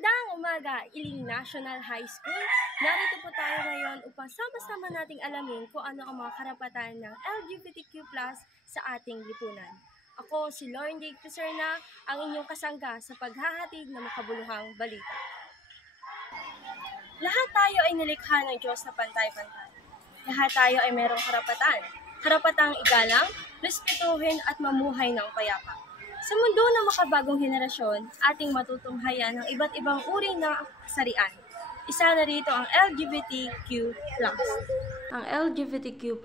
Magandang umaga, Iling National High School. Narito po tayo ngayon upang sama-sama nating alamin kung ano ang mga karapatan ng LGBTQ+ sa ating lipunan. Ako si Lauren J. Piserna, ang inyong kasangga sa paghahatid ng makabuluhang balita. Lahat tayo ay nilikha ng Diyos na pantay-pantay. Lahat tayo ay mayroong karapatan. Karapatang igalang, respetuhin at mamuhay ng payapa. Sa mundo ng makabagong henerasyon, ating matutunghayan ang iba't ibang uri ng kasarian. Isa na rito ang LGBTQ+. Ang LGBTQ+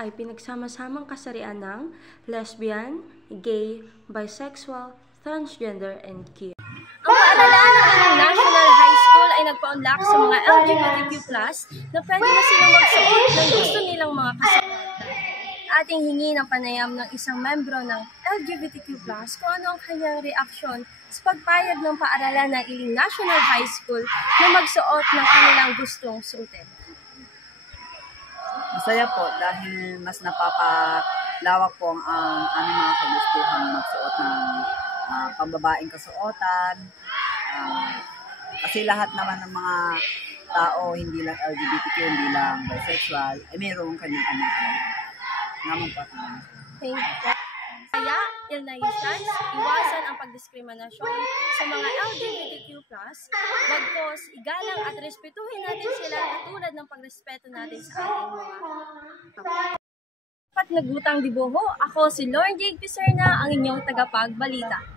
ay pinagsama-samang kasarian ng lesbian, gay, bisexual, transgender, and queer. Ang paaralan ng National High School ay nagpa-unlock sa mga LGBTQ+ na pwede na silang magsuot ng gusto nilang mga kasarian. Ating hingi ng panayam ng isang membro ng LGBTQ+ kung ano ang kanyang reaksyon sa pagpayag ng paaralan ng Iling National High School na magsuot ng kanilang gustong suotin. Masaya po dahil mas napapalawak po ang aming mga kagustuhan magsuot ng pambabaeng kasuotan. Kasi lahat naman ng mga tao, hindi lang LGBTQ, hindi lang bisexual, ay mayroong kanyang-kanyang naman po. Thank you. Kaya, ilnahisan, iwasan ang pagdiskriminasyon sa mga LGBTQ+, bagkos igalang at respetuhin natin sila katulad ng pagrespeto natin sa ating mga kapwa. Nagutang dibuho, ako si Lauren J. Piserna, ang inyong tagapagbalita.